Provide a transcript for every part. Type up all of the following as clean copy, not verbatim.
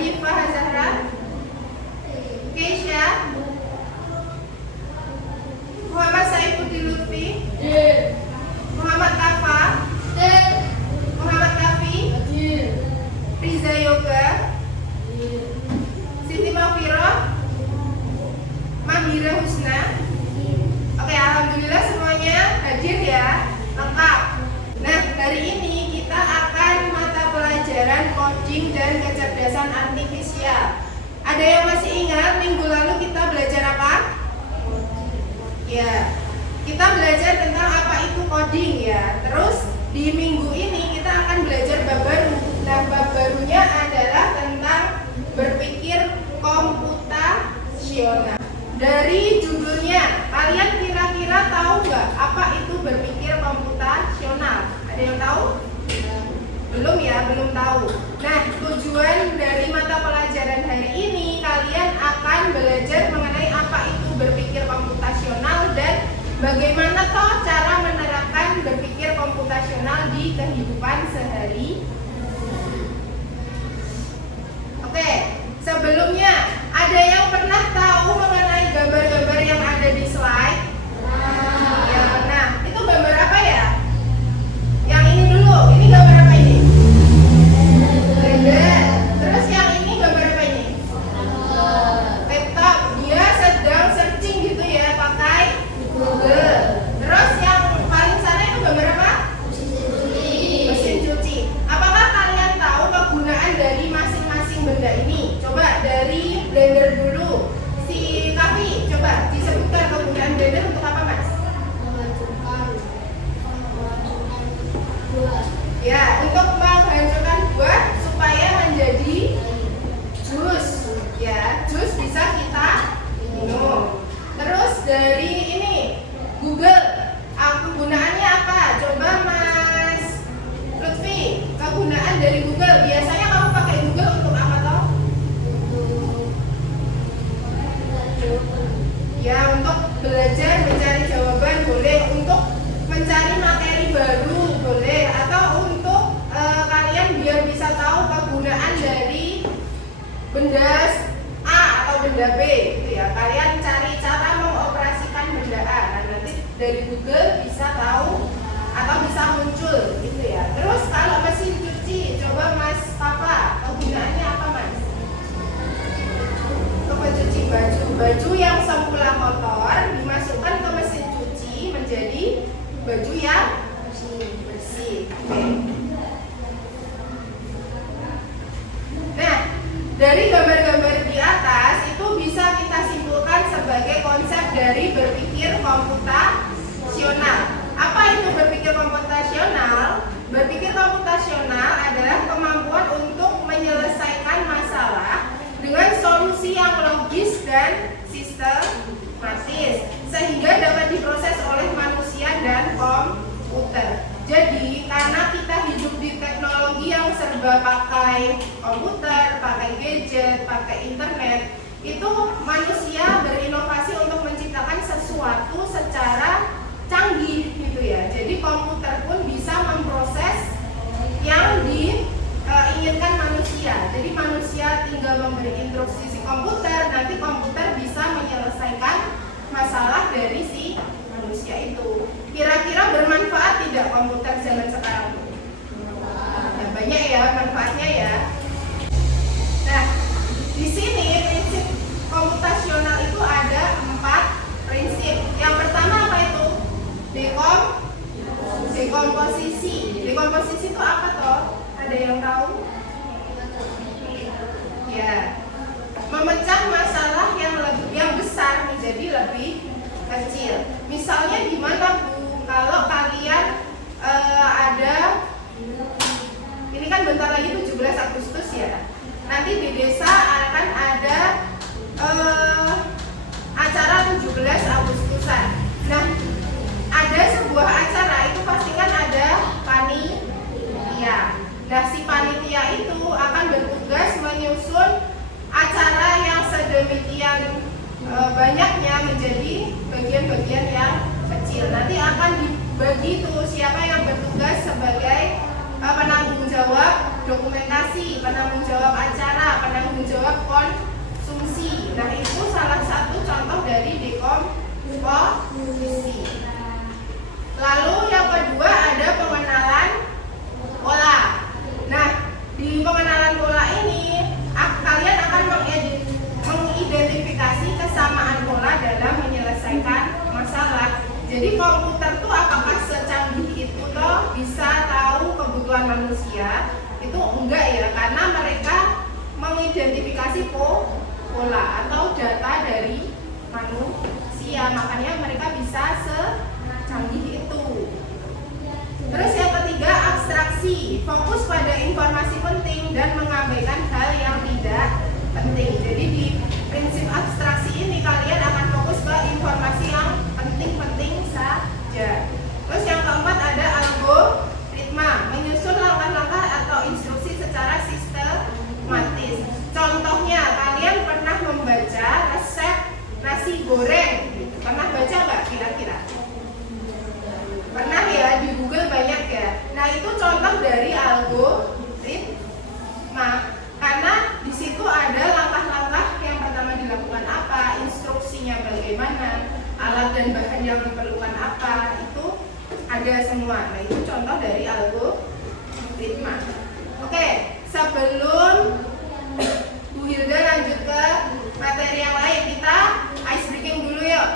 Hadifah Zahra, Keisha, Muhammad Saifuddin Lutfi, Muhammad Kafa, Muhammad Kafi, Riza Yoga, Siti Mafiroh, Mahira Husna. Oke, alhamdulillah semuanya hadir ya, lengkap. Nah, hari ini kita akan mata pelajaran coding dan kecerdasan artifisial. Ada yang masih ingat minggu lalu kita belajar apa? Ya, kita belajar tentang apa itu coding ya. Terus di minggu ini kita akan belajar bab baru. Nah, bab barunya adalah tentang berpikir komputasional. Dari judulnya, kalian kira-kira tahu nggak apa itu berpikir komputasional? Ada yang tahu? Belum ya, belum tahu. Nah, tujuan dari mata pelajaran hari ini, kalian akan belajar mengenai apa itu berpikir komputasional dan bagaimana toh cara menerapkan berpikir komputasional di kehidupan sehari. Oke, sebelumnya ada yang pernah tahu mengenai gambar-gambar yang ada di slide? Ya, nah, itu gambar apa ya? Yang ini dulu, ini gambar apa ini? Blender. Terus yang ini gambar apa ini? Laptop. Dia sedang searching gitu ya, pakai Google. Terus yang paling sana itu gambar apa? Mesin cuci. Apakah kalian tahu kegunaan dari masing-masing benda ini? Coba dari blender dulu. Si Kavi, coba disebutkan kegunaan blender untuk apa, Mas? Ya, untuk menghancurkan buah supaya menjadi jus. Ya, jus bisa kita minum. Terus dari ini Google, kegunaannya apa? Coba Mas Lutfi, kegunaan dari Google. Biasanya kamu pakai Google untuk apa toh? Ya, untuk belajar mencari jawaban boleh, untuk mencari materi baru boleh, atau untuk kalian biar bisa tahu kegunaan dari benda A atau benda B gitu ya. Kalian cari cara mengoperasikan benda A. Nah, nanti dari Google bisa tahu atau bisa muncul gitu ya. Terus kalau mesin cuci, coba Mas Papa, kegunaannya apa Mas? Untuk mencuci baju. Baju yang semula kotor dimasukkan ke mesin cuci menjadi baju yang bersih. Oke. Nah, dari gambar-gambar di atas itu bisa kita simpulkan sebagai konsep dari berpikir komputasional. Apa itu berpikir komputasional? Berpikir komputasional adalah kemampuan untuk menyelesaikan masalah dengan solusi yang logis dan sistematis sehingga dapat diproses oleh manusia dan komputer. Jadi karena kita hidup di teknologi yang serba pakai komputer, pakai gadget, pakai internet, itu manusia berinovasi untuk menciptakan sesuatu secara canggih gitu ya. Jadi komputer pun bisa memproses yang diinginkan manusia. Jadi manusia tinggal memberi instruksi si komputer, nanti komputer bisa menyelesaikan masalah dari si manusia itu. Kira-kira bermanfaat tidak komputer zaman sekarang? Ya, banyak ya manfaatnya ya. Nah, di sini prinsip komputasional itu ada 4 prinsip. Yang pertama apa itu? Dekomposisi. Dekomposisi itu apa toh? Ada yang tahu? Ya, memecah masalah yang besar menjadi lebih kecil. Misalnya gimana Bu? Kalau kalian ada, ini kan bentar lagi 17 Agustus ya. Nanti di desa akan ada acara 17 Agustusan. Nah, ada sebuah acara itu pastikan ada panitia. Nah, si panitia itu akan bertugas menyusun acara yang sedemikian banyaknya menjadi bagian-bagian yang kecil. Nanti akan dibagi tuh siapa yang bertugas sebagai penanggung jawab dokumentasi, penanggung jawab acara, penanggung karena mereka mengidentifikasi pola atau data dari manusia, makanya mereka bisa secanggih itu. Terus yang ketiga, abstraksi, fokus pada informasi penting dan mengabaikan hal yang tidak penting. Jadi di prinsip abstraksi ini kalian akan fokus ke informasi yang penting-penting saja. Terus yang keempat ada algoritma, menyusun langkah-langkah atau instruksi secara sistematis. Contohnya, kalian pernah membaca resep nasi goreng? Pernah baca nggak kira-kira? Pernah ya, di Google banyak ya. Nah itu contoh dari algoritma, karena di situ ada langkah-langkah yang pertama dilakukan apa, instruksinya bagaimana, alat dan bahan yang diperlukan apa, itu ada semua. Nah itu contoh dari algoritma. Oke, sebelum Bu Hilda lanjut ke materi yang lain, kita ice breaking dulu yuk.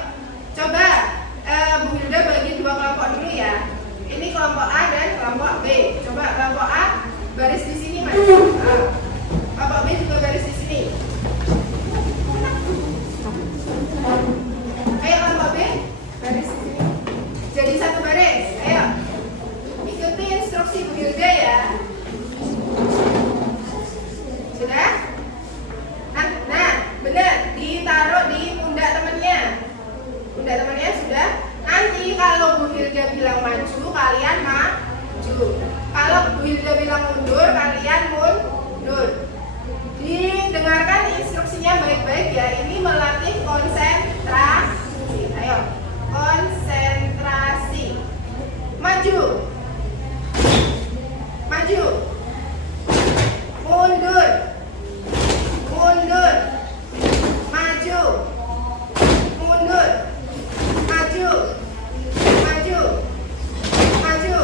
Coba Bu Hilda bagi dua kelompok dulu ya. Ini kelompok A dan kelompok B. Coba kelompok A baris di sini Mas. Kelompok B juga baris di sini. Ayo kelompok B baris di sini. Jadi satu baris. Ayo. Ikuti instruksi Bu Hilda ya. Sudah? Nah, benar. Ditaruh di pundak temannya. Pundak temannya sudah. Nanti kalau Bu Hilda bilang maju, kalian maju. Kalau Bu Hilda bilang mundur, kalian mundur. Didengarkan instruksinya baik-baik ya. Ini melatih konsentrasi. Ayo, konsentrasi. Maju. Maju. Mundur. Mundur. Maju. Mundur. Maju. Maju. Maju.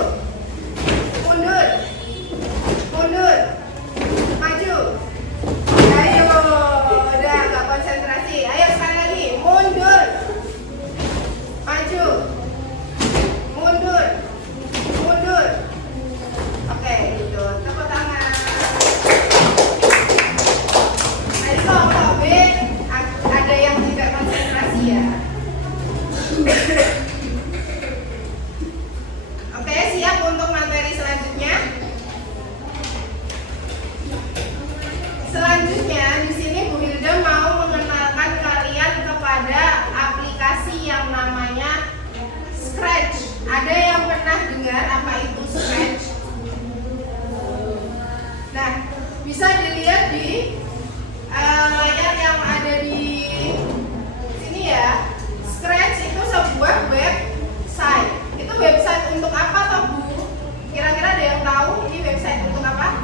Mundur. Mundur. Maju. Ayo, udah gak konsentrasi. Ayo sekali lagi. Mundur. Maju. Mundur. Mundur. Oke, gitu. Tepuk tangan. Tadi kelompok B ada yang tidak konsentrasi ya. Oke, siap untuk materi selanjutnya. Selanjutnya di sini Bu Hilda mau mengenalkan kalian kepada aplikasi yang namanya Scratch. Ada yang pernah dengar apa itu Scratch? Nah, bisa dilihat di layar yang ada di sini ya. Scratch itu sebuah website. Itu website untuk apa toh Bu? Kira-kira ada yang tahu ini website untuk apa?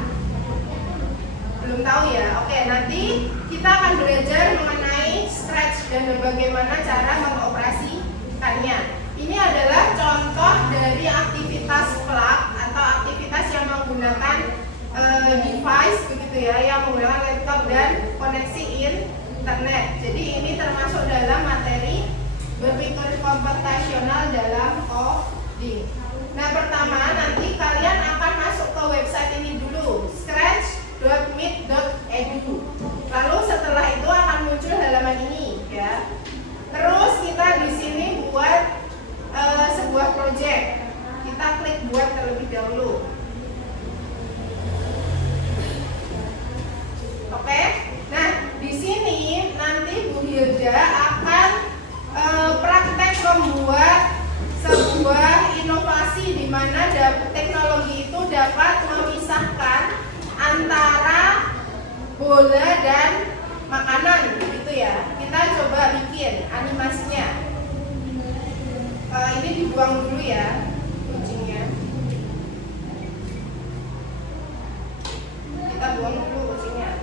Belum tahu ya. Oke, nanti kita akan belajar mengenai Scratch dan bagaimana cara mengoperasikannya. Ini adalah contoh dari aktivitas plug atau aktivitas yang menggunakan device begitu ya, yang menggunakan laptop dan koneksi internet. Jadi ini termasuk dalam materi berpikir komputasional dalam coding. Nah, pertama nanti kalian akan masuk ke website ini dulu, scratch.meet.edu. Lalu setelah itu akan muncul halaman ini ya. Terus kita di sini buat sebuah project. Kita klik buat terlebih dahulu. Oke. Nah, di sini nanti Bu Hilda akan praktek membuat sebuah inovasi di mana teknologi itu dapat memisahkan antara bola dan makanan, gitu ya. Kita coba bikin animasinya. Ini dibuang dulu ya kucingnya. Kita buang dulu kucingnya.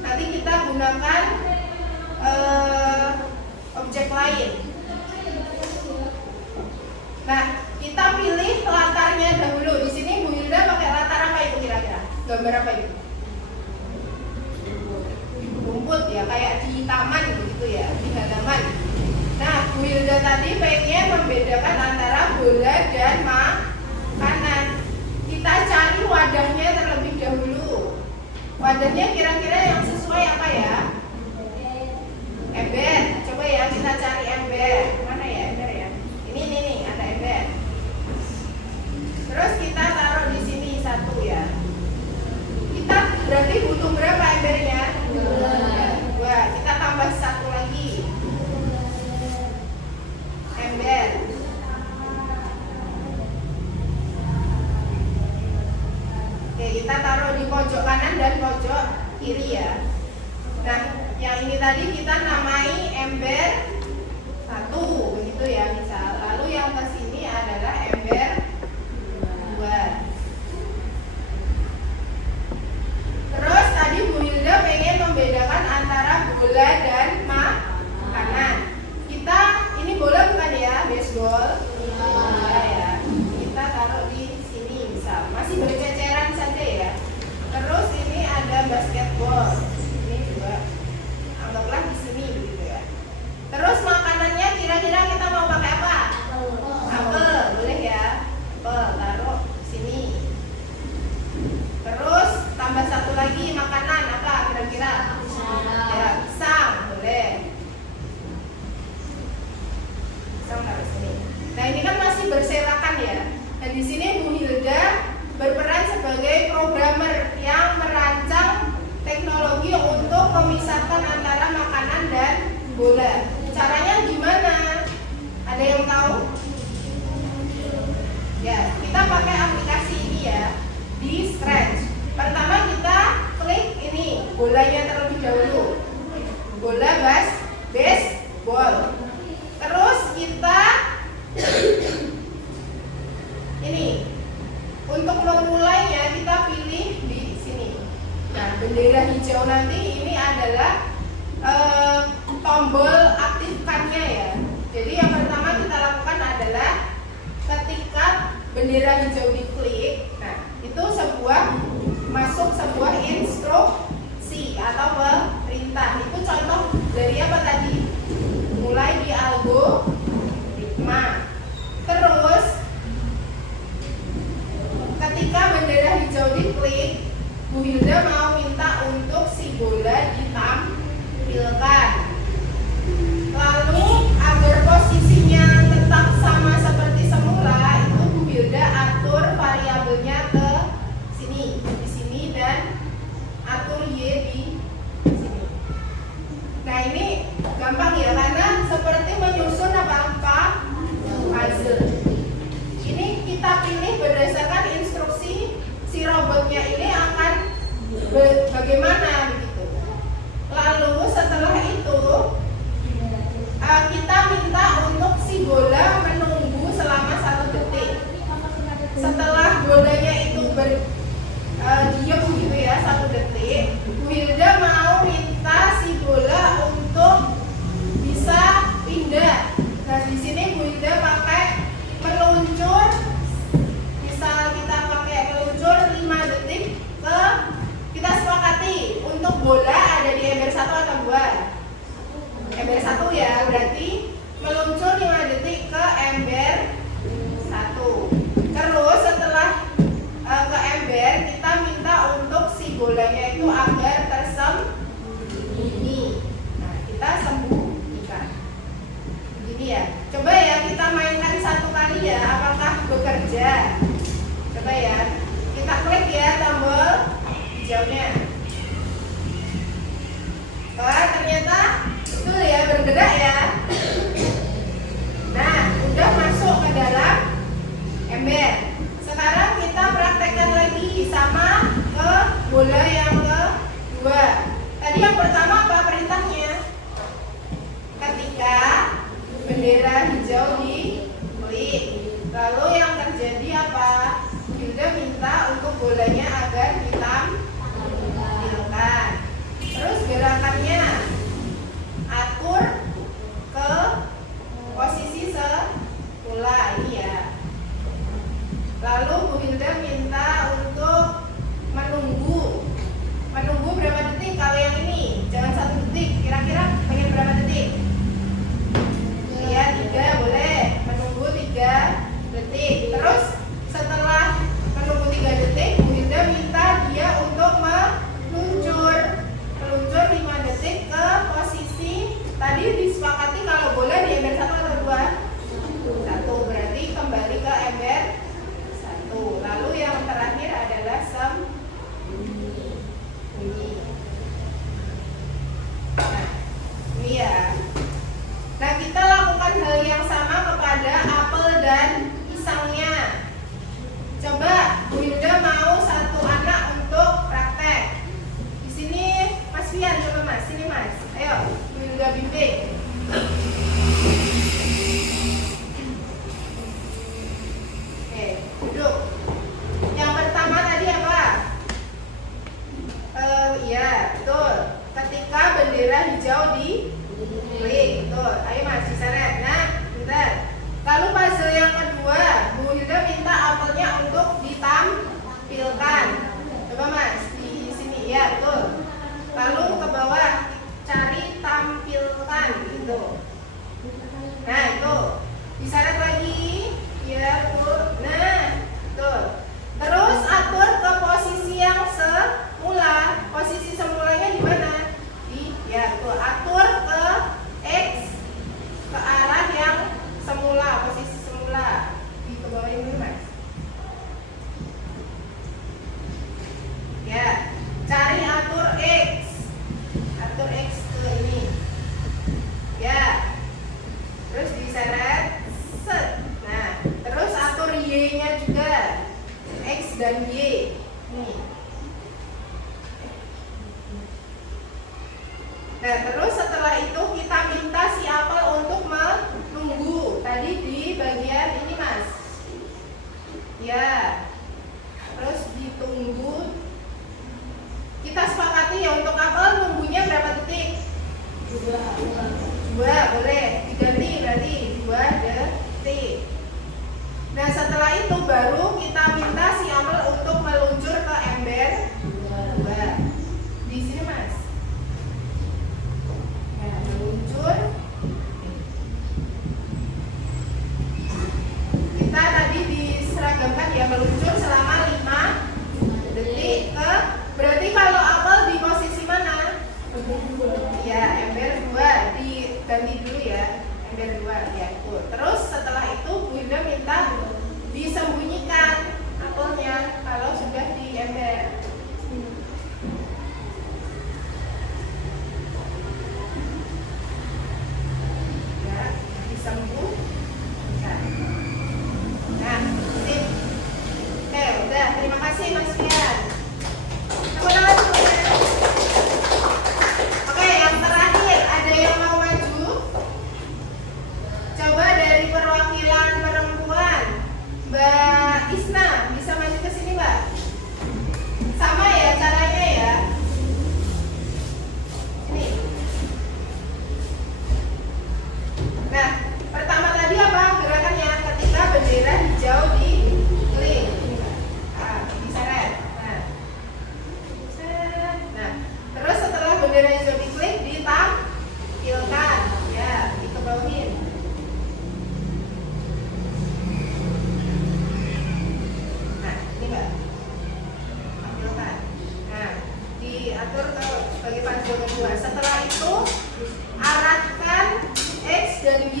Nanti kita gunakan objek lain. Nah, kita pilih latarnya dahulu. Di sini Bu Hilda pakai latar apa itu kira-kira? Gambar apa itu? Rumput ya, kayak di taman gitu ya, di halaman. Nah, Bu Hilda tadi pengen membedakan antara bola dan makanan. Kita cari wadahnya terlebih dahulu. Wadahnya kira-kira yang sesuai apa ya? Ember. Coba ya kita cari ember. Mana ya ember ya? Ini nih ada ember. Terus kita taruh di sini satu ya. Kita berarti butuh berapa embernya? Dua. Kita tambah satu lagi. Ember. Oke, kita taruh di pojok kanan dan pojok kiri ya. Nah, yang ini tadi kita namai ember satu, begitu ya misal. Lalu yang ke sini adalah ember dua. Terus tadi Bu Hilda pengen membedakan antara bola dan makanan. Kita ini bola bukan ya, baseball. Bola ya. Kita taruh di sini misal. Masih berceceran saja ya. Terus ini ada basketball. Ini juga anggaplah di sini begitu ya. Terus makanannya kira-kira kita mau pakai apa? Apel, boleh ya. Apel taruh sini. Terus tambah satu lagi makanan apa kira-kira? Ya, pisang, boleh. Pisang taruh sini. Nah, ini kan masih berserakan ya. Nah, di sini Bu Hilda berperan sebagai programmer yang merancang teknologi untuk memisahkan antara makanan dan bola. Caranya gimana? Ada yang tahu? Ya, kita pakai aplikasi ini ya, di Scratch. Pertama kita klik ini, bolanya terlebih dahulu. Bola baseball. Terus kita ini untuk memulainya kita pilih di sini. Nah, bendera hijau nanti ini adalah tombol aktifkannya ya. Jadi yang pertama kita lakukan adalah ketika bendera hijau diklik, nah itu masuk sebuah instruksi atau perintah. Itu contoh dari apa tadi? Mulai di algoritma. Terus ketika bendera hijau diklik, Bu Hilda mau minta untuk si bola ditampilkan. Lalu agar posisinya tetap sama seperti semula, itu Bu Hilda atur variabelnya ke sini, di sini dan atur Y di sini. Nah, ini gampang ya karena seperti menyusun apa-apa puzzle. Ini kita pilih berdasarkan instruksi si robotnya ini akan bagaimana begitu. Lalu setelah itu kita minta untuk si bola menunggu selama 1 detik. Setelah bolanya itu diam gitu ya 1 detik, Bu Hilda mau minta si bola untuk bisa pindah. Nah, di sini Bu Hilda pakai meluncur. Misal kita pakai meluncur 5 detik ke, kita sepakati untuk bola ada di ember 1 atau 2? Ember 1 ya, berarti meluncur 5 detik ke ember 1. Terus setelah ke ember, kita minta untuk si bolanya itu agar tersembunyi. Nah, kita sembunyikan. Begini ya. Coba ya kita mainkan 1 kali ya, apakah bekerja? Coba ya. Kita klik ya tombol hijaunya. Wah, ternyata betul ya, bergerak ya. Nah, udah masuk ke dalam ember. Sekarang kita praktekkan lagi sama ke bola yang kedua. Tadi yang pertama apa perintahnya? Ketika bendera hijau diklik, lalu yang terjadi apa? Hilda minta untuk bolanya agar ditampilkan. Terus gerakannya atur ke posisi semula ini ya. Lalu Bu Hilda minta untuk menunggu berapa detik kalau yang ini? Jangan 1 detik, kira-kira pengen berapa detik? Iya, 3 boleh. Menunggu 3 detik. Terus setelah menunggu 3 detik, Bu Hilda minta dia untuk menunggu Mas? Sini Mas. Ayo, Bunda bimbing. Oke, duduk. Yang pertama tadi apa? Iya, betul. Ketika bendera hijau diklik, betul. Ayo Mas, diseret. Nah, bentar. Lalu puzzle yang kedua, Bu Hilda minta apelnya untuk ditampilkan. Coba Mas, di sini ya, betul. Lalu ke bawah, cari tampilkan gitu. Nah, itu. Diseret lagi. Ya, betul. Nah, betul. Terus atur ke posisi yang semula. Posisi semulanya di mana? Ya, betul. Atur ke X, ke arah yang semula, posisi semula. Di ke bawah ini Mas. Ya, cari atur X. Atur X ke ini. Ya. Terus diseret. Set. Nah, terus atur Y-nya juga. X dan Y. Nih. Nah, terus setelah itu kita minta si apel untuk menunggu. Tadi di bagian ini, Mas. Ya. Terus ditunggu. Kita sepakati ya untuk apel nunggunya berapa detik? 2, boleh. Diganti berarti 2 detik. Nah, setelah itu baru kita minta si apel untuk meluncur ke ember 2. Di sini, Mas. Ya, meluncur. Kita tadi diseragamkan ya, meluncur selama 5 detik ke, berarti kalau apel di posisi mana? Ya, ember 2. Diganti dulu ya, ember 2 ya. Terus setelah itu Bu Hilda minta disembunyikan apelnya kalau sudah di ember. Ya, disembunyikan. Nah, sip. Oke, udah. Terima kasih Mas Fian. Tepuk tangan semuanya. Oke, yang terakhir ada yang mau maju? Coba dari perwakilan perempuan, Mbak Isna, bisa maju ke sini, Mbak? Sama ya caranya ya. Sini. Nah, pertama tadi apa gerakannya? Ketika bendera hijau diklik. Nah, diseret. Nah, terus setelah bendera hijau diklik, ditampilkan. Ya, dikebawahin. Nah, ini Mbak. Tampilkan. Nah, diatur ke sebagai puzzle kedua. Setelah itu, arahkan X dan Y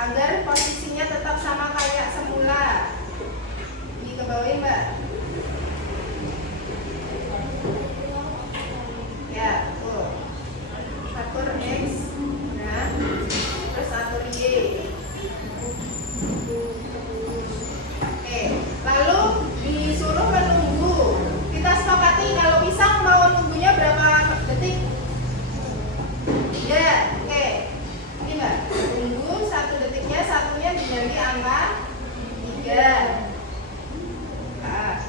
agar posisinya tetap sama kayak semula. Dikebawahin, Mbak. Ya, tuh. Atur X. Nah, terus atur Y. Oke, lalu disuruh menunggu. Kita sepakati kalau pisang mau nunggunya berapa detik? Ya, oke. Ini Mbak, tunggu 1 detiknya, satunya diganti angka 3. Nah,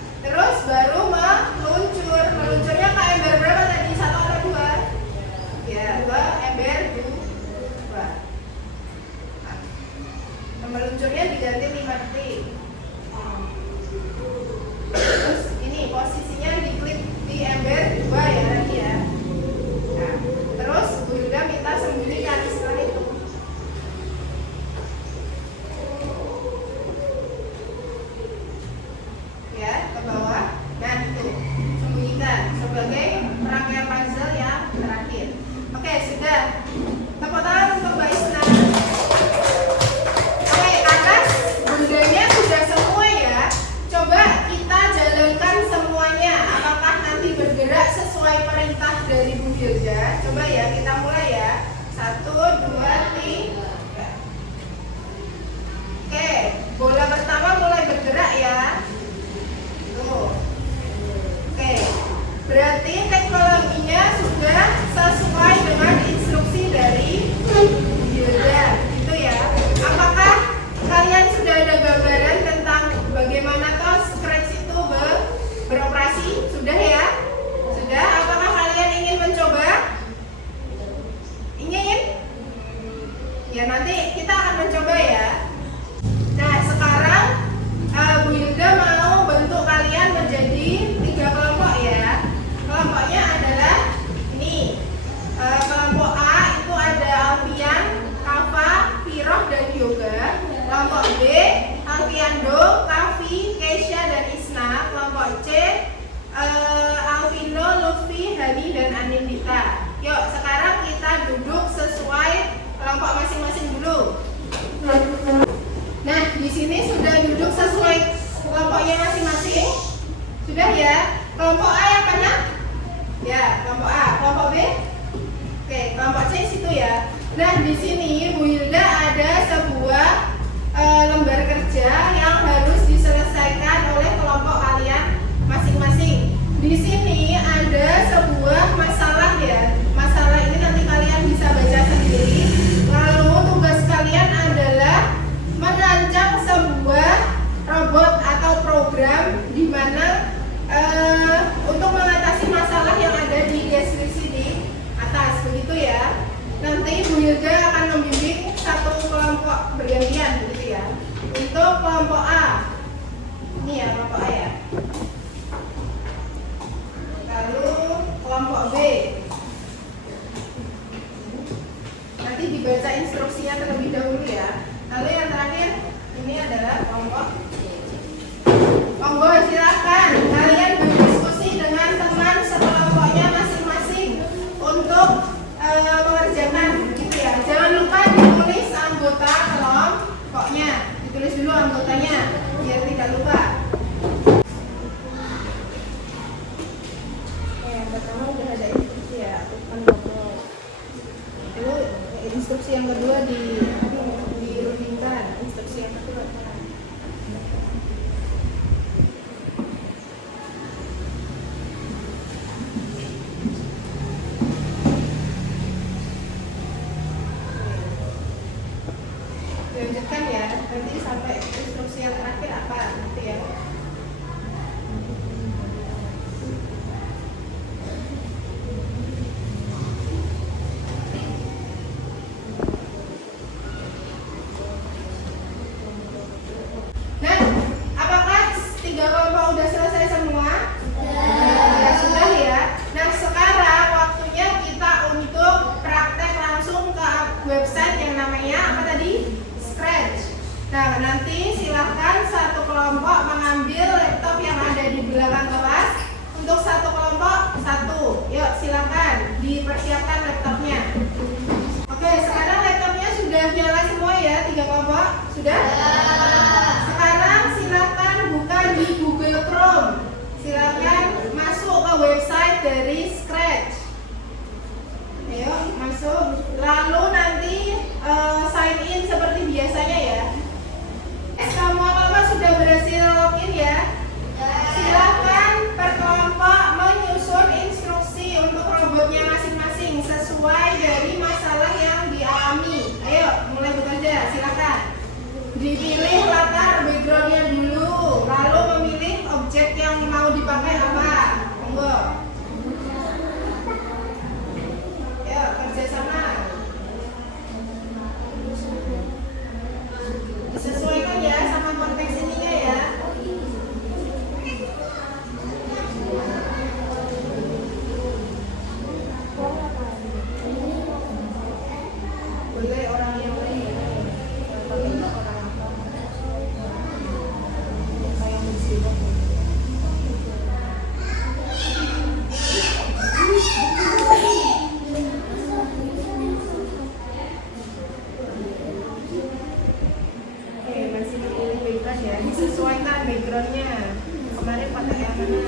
Nah, di sini Bu Hilda ada sebuah lembar kerja yang harus diselesaikan oleh kelompok kalian masing-masing. Di sini ada sebuah masalah ya. Masalah ini nanti kalian bisa baca sendiri. Lalu tugas kalian adalah merancang sebuah robot atau program di mana untuk mengatasi masalah yang ada di deskripsi di atas, begitu ya. Nanti Bu Hilda akan membimbing satu kelompok bergantian, begitu ya. Untuk kelompok A, ini ya kelompok A ya. Lalu kelompok B, nanti dibaca instruksinya terlebih dahulu ya. Lalu yang terakhir ini adalah kelompok C. Monggo silakan kalian berdiskusi dengan teman sekelompoknya masing-masing untuk mengerjakan, gitu ya. Jangan lupa ditulis anggota kelompoknya, ditulis dulu anggotanya biar tidak lupa. Yang pertama udah ada instruksi ya, lalu instruksi yang kedua dirundingkan, instruksi yang kedua. Dilanjutkan ya, nanti sampai instruksi yang terakhir apa gitu ya. Nah, apakah 3 kelompok udah selesai semua? Ya, sudah ya. Nah, sekarang waktunya kita untuk praktek langsung ke website yang namanya apa tadi? Scratch. Nah, nanti silahkan satu kelompok mengambil laptop yang ada di belakang kelas. Untuk satu kelompok satu. Yuk, silahkan dipersiapkan laptopnya. Oke, sekarang laptopnya sudah nyala semua ya, 3 kelompok? Sudah? Sekarang silahkan buka di Google Chrome. Silahkan masuk ke website dari Scratch. Ayo, masuk. Lalu nanti sign in seperti biasanya ya. Semua kelompok sudah berhasil login ya. Silakan per kelompok menyusun instruksi untuk robotnya masing-masing sesuai dari masalah yang dialami. Ayo, mulai bekerja. Silakan. Dipilih latar backgroundnya dulu, lalu memilih objek yang mau dipakai apa. Monggo. Ya, kerjasama. Disesuaikan ya sama konteks ininya ya. Boleh orang yang lain. Ya, disesuaikan backgroundnya. Kemarin pakai yang mana?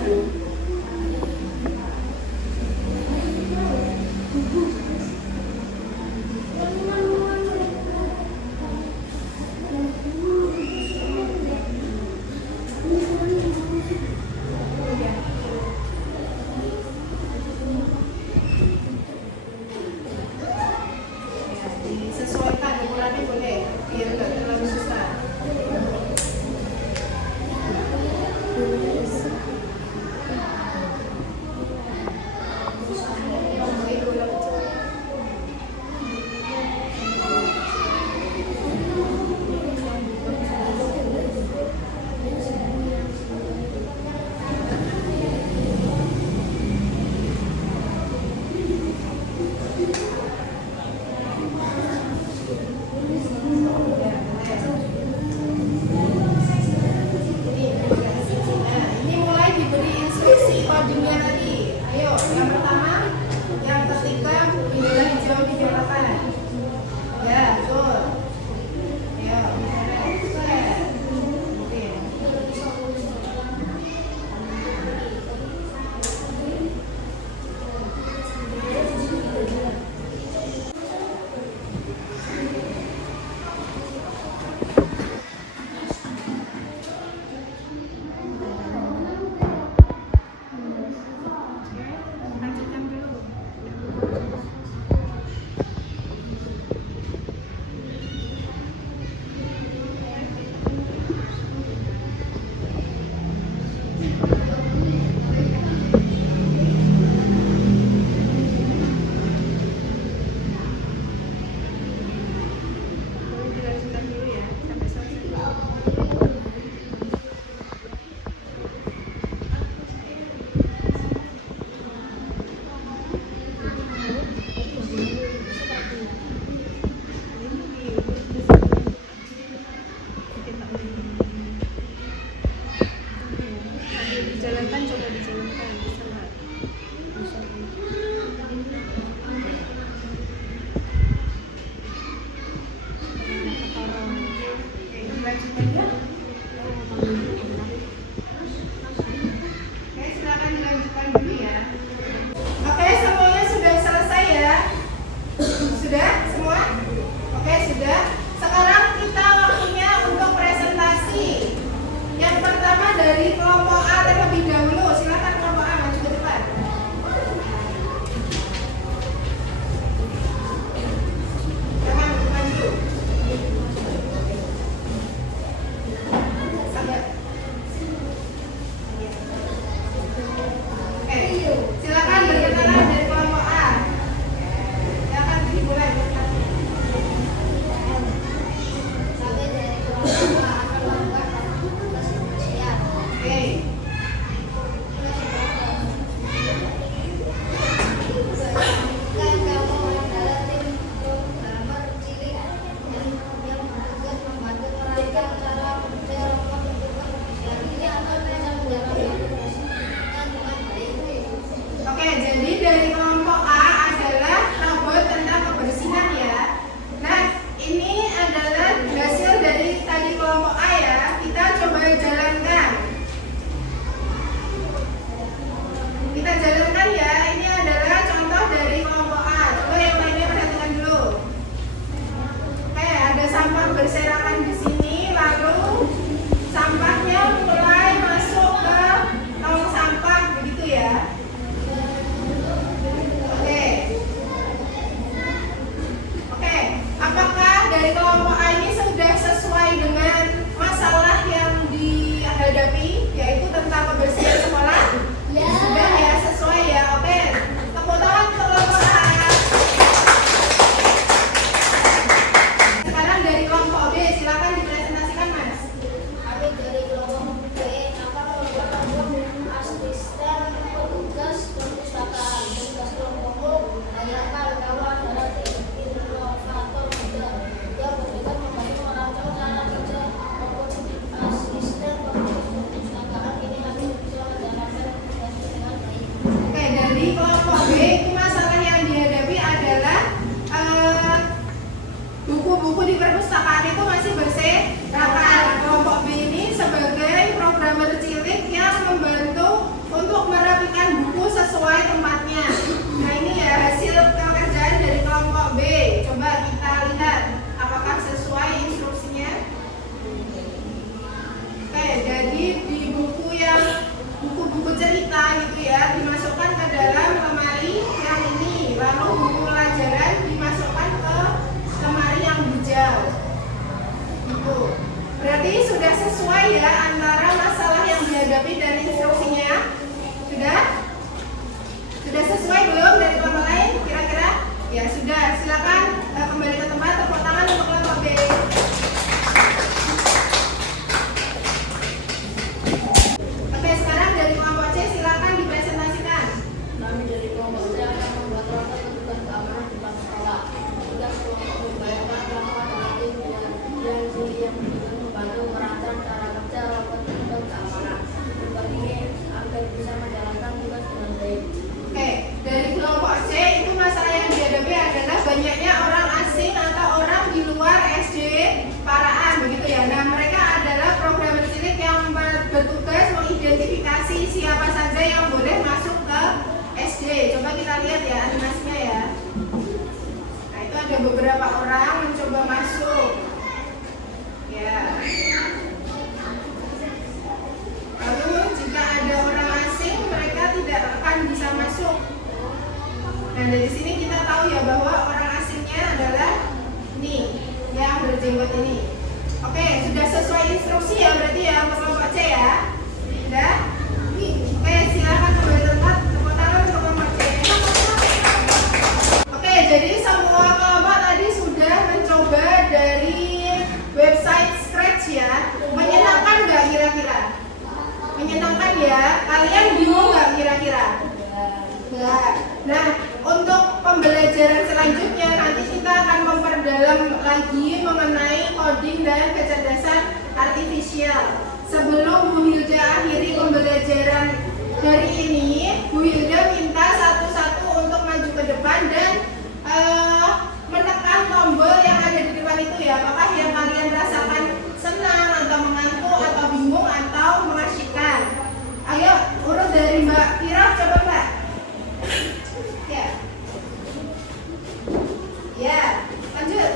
Disesuaikan ukurannya boleh, biar nggak terlalu susah. di perpustakaan itu masih berserakan. Kelompok B ini sebagai programmer cilik yang membantu untuk merapikan buku sesuai tempatnya. Nah ini ya hasil pekerjaan dari kelompok B. Coba kita lihat apakah sesuai instruksinya. Oke, jadi di buku-buku cerita gitu ya dimasukkan ke dalam lemari yang ini, lalu buku pelajaran dimasukkan ke lemari yang hijau. Gitu. Berarti sudah sesuai ya antara masalah yang dihadapi dan instruksinya. Sudah sesuai belum dari kelompok lain kira-kira? Ya sudah, silakan kembali ke tempat. Tepuk tangan untuk kelompok B. Oke, sekarang dari kelompok C silakan dipresentasikan. Kami dari kelompok C akan membuat rapat petugas keamanan di depan sekolah. Tugas kelompok membayangkan rapat dengan tim yang membantu merancang cara kerja rapat petugas keamanan. Tugas ini agar bisa menjalankan tugas dengan baik. Oke, dari kelompok C itu masalah yang dihadapi adalah banyaknya orang asing atau orang di luar SD Paraan begitu ya. Nah mereka adalah programmer cilik yang bertugas mengidentifikasi siapa saja yang boleh masuk ke SD. Coba kita lihat ya animasinya ya. Nah itu ada beberapa orang mencoba masuk. Ya. Lalu jika ada orang asing mereka tidak akan bisa masuk. Nah dari sini kita tahu ya bahwa orang asingnya adalah ini yang berjenggot ini. Oke, sudah sesuai instruksi ya berarti ya untuk kelompok C ya. Sudah? Oke, silakan kembali tempat. Tepuk tangan untuk kelompok C. Oke, jadi semua kelompok tadi sudah mencoba dari website Scratch ya. Menyenangkan nggak kira-kira? Menyenangkan ya? Kalian bingung nggak kira-kira? Enggak. Nah, untuk pembelajaran selanjutnya nanti kita akan memperdalam lagi mengenai coding dan kecerdasan artifisial. Sebelum Bu Hilda akhiri pembelajaran hari ini, Bu Hilda minta satu-satu untuk maju ke depan dan menekan tombol yang ada di depan itu ya. Apakah yang kalian rasakan senang atau mengantuk atau bingung atau mengasyikkan? Ayo urut dari Mbak Kira, coba Mbak. Ya. Ya, lanjut.